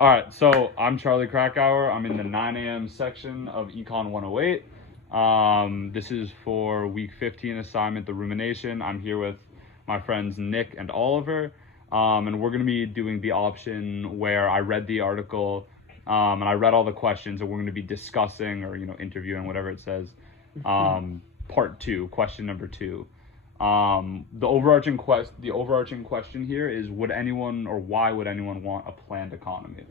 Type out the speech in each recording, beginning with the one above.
All right, so I'm Charlie Krakauer. I'm in the 9 a.m. section of ECON 108. This is for week 15 assignment, the Rumination. I'm here with my friends Nick and Oliver, and we're going to be doing the option where I read the article and I read all the questions, and we're going to be discussing or interviewing, whatever it says. Part 2, question number 2. The overarching question here is, would anyone, or why would anyone want a planned economy?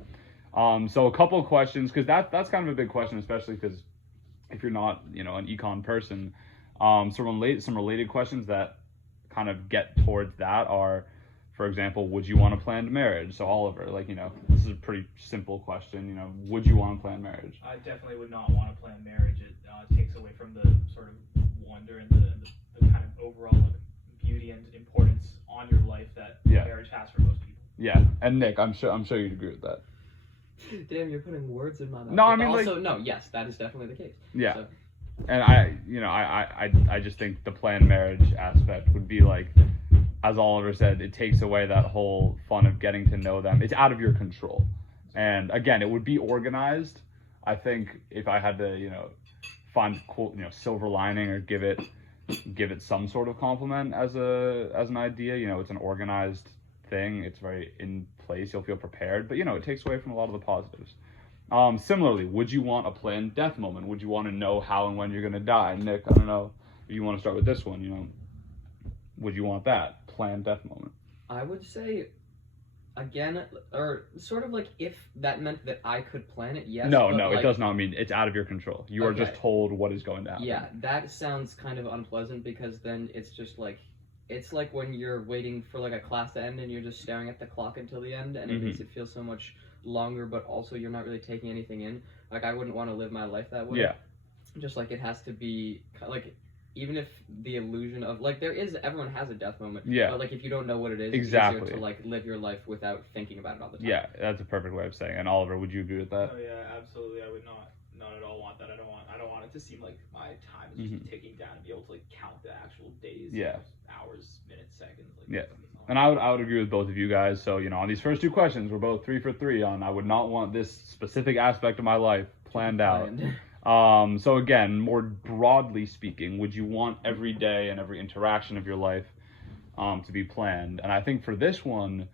So a couple of questions, because that's kind of a big question, especially because if you're not an econ person. Some related questions that kind of get towards that are, for example, would you want a planned marriage? So Oliver, this is a pretty simple question. Would you want a planned marriage? I definitely would not want a planned marriage. It takes away from the sort of wonder and the kind of overall beauty and importance on your life that marriage has for most people. Yeah, and Nick, I'm sure you'd agree with that. Damn, you're putting words in my mouth. No, I mean, also, no, yes, that is definitely the case. Yeah. So. And I just think the planned marriage aspect would be like, as Oliver said, it takes away that whole fun of getting to know them. It's out of your control. And again, it would be organized. I think if I had to, find silver lining or give it some sort of compliment as an idea, it's an organized thing. It's very in place. You'll feel prepared, but it takes away from a lot of the positives. Similarly, would you want a planned death moment? Would you want to know how and when you're going to die? Nick, I don't know if you want to start with this one. Would you want that planned death moment? I would say, again, or sort of like if that meant that I could plan it, yes. No, it does not mean it's out of your control. You are just told what is going to happen. Yeah, that sounds kind of unpleasant, because then it's just like, it's like when you're waiting for like a class to end and you're just staring at the clock until the end, and it makes it feel so much longer, but also you're not really taking anything in. Like, I wouldn't want to live my life that way. Yeah. Just like it has to be like, even if the illusion of like everyone has a death moment. Yeah. But like if you don't know what it is, exactly, it's easier to like live your life without thinking about it all the time. Yeah, that's a perfect way of saying it. And Oliver, would you agree with that? Oh yeah, absolutely. I would not at all want that. I don't want it to seem like my time is just ticking down and be able to like count the actual days, hours, minutes, seconds. And I would agree with both of you guys. So on these first two questions, we're both 3 for 3 on I would not want this specific aspect of my life planned out. So again, more broadly speaking, would you want every day and every interaction of your life to be planned? And I think for this one,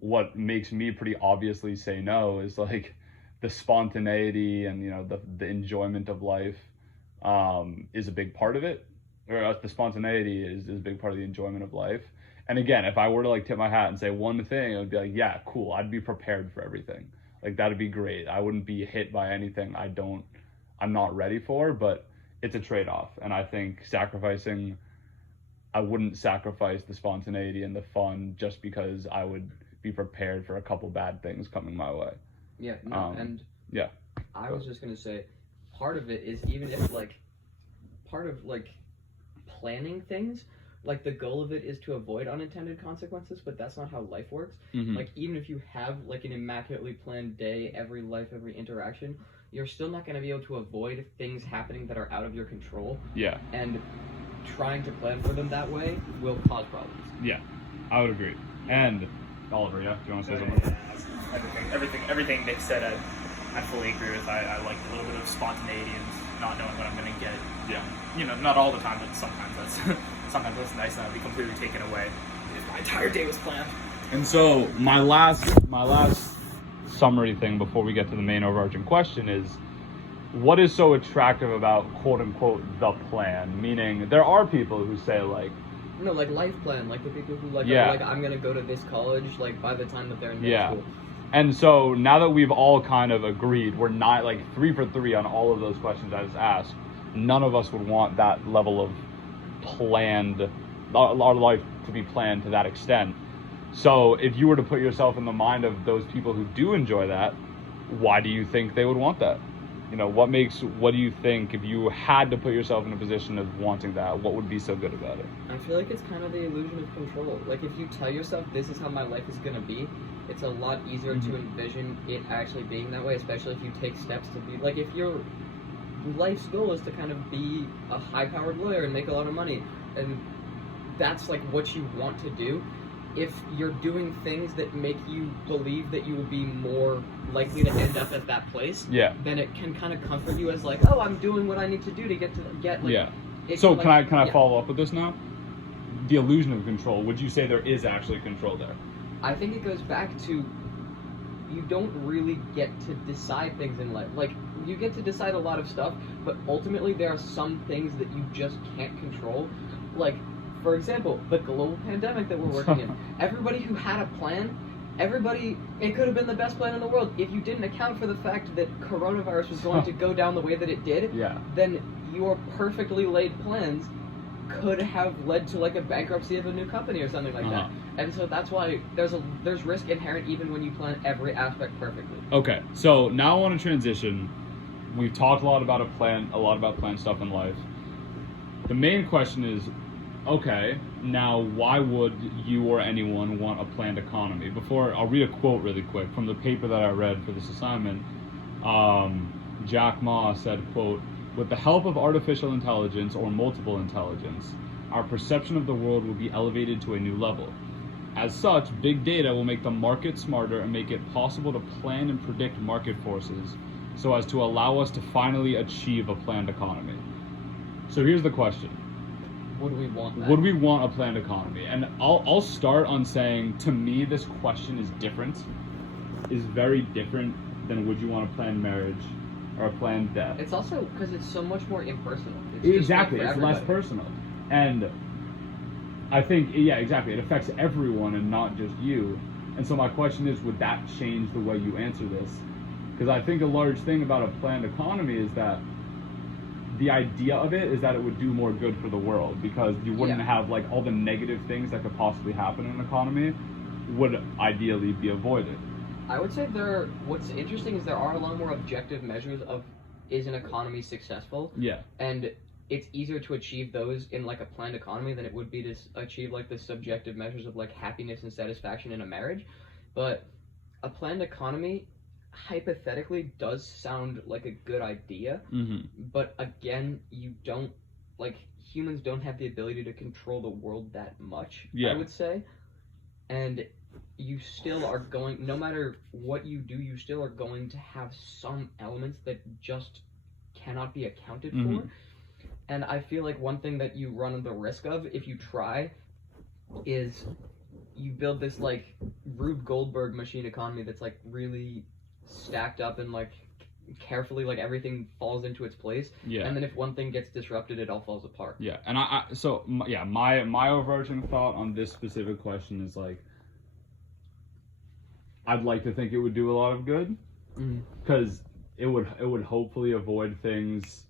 what makes me pretty obviously say no is like the spontaneity and the enjoyment of life is a big part of it. Or the spontaneity is a big part of the enjoyment of life. And again, if I were to like tip my hat and say one thing, it would be like, yeah, cool. I'd be prepared for everything. Like, that'd be great. I wouldn't be hit by anything I'm not ready for, but it's a trade-off. And I think I wouldn't sacrifice the spontaneity and the fun just because I would be prepared for a couple bad things coming my way. Yeah, no, I was just going to say, part of it is, even if like, part of like planning things, like the goal of it is to avoid unintended consequences, but that's not how life works. Like, even if you have like an immaculately planned day, every interaction, you're still not going to be able to avoid things happening that are out of your control. Yeah. And trying to plan for them that way will cause problems. Yeah, I would agree. And Oliver, do you want to say something? Yeah, everything Nick said, I fully agree with. I like a little bit of spontaneity and not knowing what I'm going to get. Yeah. Not all the time, but sometimes that's nice, and I'd be completely taken away if my entire day was planned. And so my last summary thing before we get to the main overarching question is, what is so attractive about quote unquote the plan? Meaning, there are people who say like, no, like life plan, like the people who like are like, I'm gonna go to this college like by the time that they're in middle school. And so now that we've all kind of agreed, we're not like 3 for 3 on all of those questions I just asked. None of us would want that level of planned, our life to be planned to that extent. So if you were to put yourself in the mind of those people who do enjoy that, why do you think they would want that? What do you think, if you had to put yourself in a position of wanting that, what would be so good about it? I feel like it's kind of the illusion of control. Like, if you tell yourself this is how my life is going to be, it's a lot easier to envision it actually being that way, especially if you take steps to be, like, if your life's goal is to kind of be a high-powered lawyer and make a lot of money, and that's like what you want to do, if you're doing things that make you believe that you will be more likely to end up at that place, then it can kind of comfort you as like, oh, I'm doing what I need to do to get like. So can I follow up with this now? The illusion of control. Would you say there is actually control there? I think it goes back to you don't really get to decide things in life. Like, you get to decide a lot of stuff, but ultimately there are some things that you just can't control. Like, for example, the global pandemic that we're working in. Everybody who had a plan, it could have been the best plan in the world. If you didn't account for the fact that coronavirus was going to go down the way that it did, then your perfectly laid plans could have led to like a bankruptcy of a new company or something like that. And so that's why there's risk inherent even when you plan every aspect perfectly. Okay, so now I want to transition. We've talked a lot about plan stuff in life. The main question is, okay, now why would you or anyone want a planned economy? Before, I'll read a quote really quick from the paper that I read for this assignment. Jack Ma said, quote, "With the help of artificial intelligence or multiple intelligence, our perception of the world will be elevated to a new level. As such, big data will make the market smarter and make it possible to plan and predict market forces so as to allow us to finally achieve a planned economy." So here's the question. Would we want that? Would we want a planned economy? And I'll start on saying, to me, this question is very different than would you want a planned marriage or a planned death. It's also because it's so much more impersonal. Exactly, it's less personal. And I think, exactly, it affects everyone and not just you. And so my question is, would that change the way you answer this? Because I think a large thing about a planned economy is that the idea of it is that it would do more good for the world, because you wouldn't have like all the negative things that could possibly happen in an economy would ideally be avoided. I would say what's interesting is there are a lot more objective measures of, is an economy successful? And it's easier to achieve those in like a planned economy than it would be to achieve like the subjective measures of like happiness and satisfaction in a marriage. But a planned economy hypothetically does sound like a good idea, but again, humans don't have the ability to control the world that much, I would say. And you still are going, no matter what you do, you still are going to have some elements that just cannot be accounted for. And I feel like one thing that you run the risk of if you try is you build this like Rube Goldberg machine economy that's like really stacked up and like carefully, like everything falls into its place. And then if one thing gets disrupted, it all falls apart. And my overarching thought on this specific question is like, I'd like to think it would do a lot of good, because it would hopefully avoid things.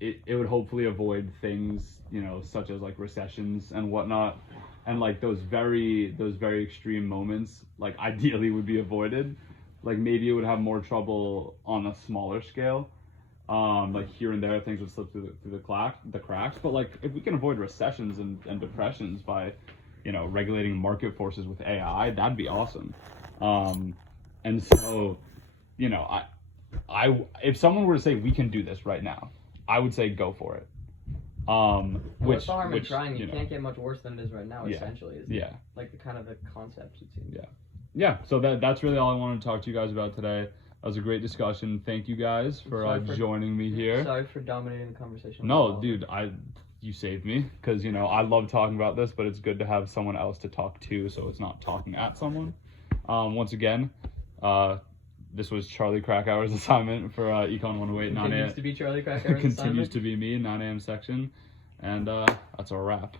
It would hopefully avoid things, such as like recessions and whatnot, and like those very extreme moments, like ideally would be avoided. Like maybe it would have more trouble on a smaller scale, like here and there things would slip through the cracks. But like if we can avoid recessions and depressions by, regulating market forces with AI, that'd be awesome. And so, I if someone were to say we can do this right now, I would say go for it. What's the harm in trying? You can't get much worse than it is right now. Essentially, is like the kind of the concept it seems. So that's really all I wanted to talk to you guys about today. That was a great discussion. Thank you guys for joining me here. Sorry for dominating the conversation. No, dude, you saved me, because I love talking about this, but it's good to have someone else to talk to, so it's not talking at someone. Once again, this was Charlie Krakauer's assignment for Econ 108 9 a.m. Continues to be Charlie Krakauer's Continues to be me, 9 a.m. section, and that's a wrap.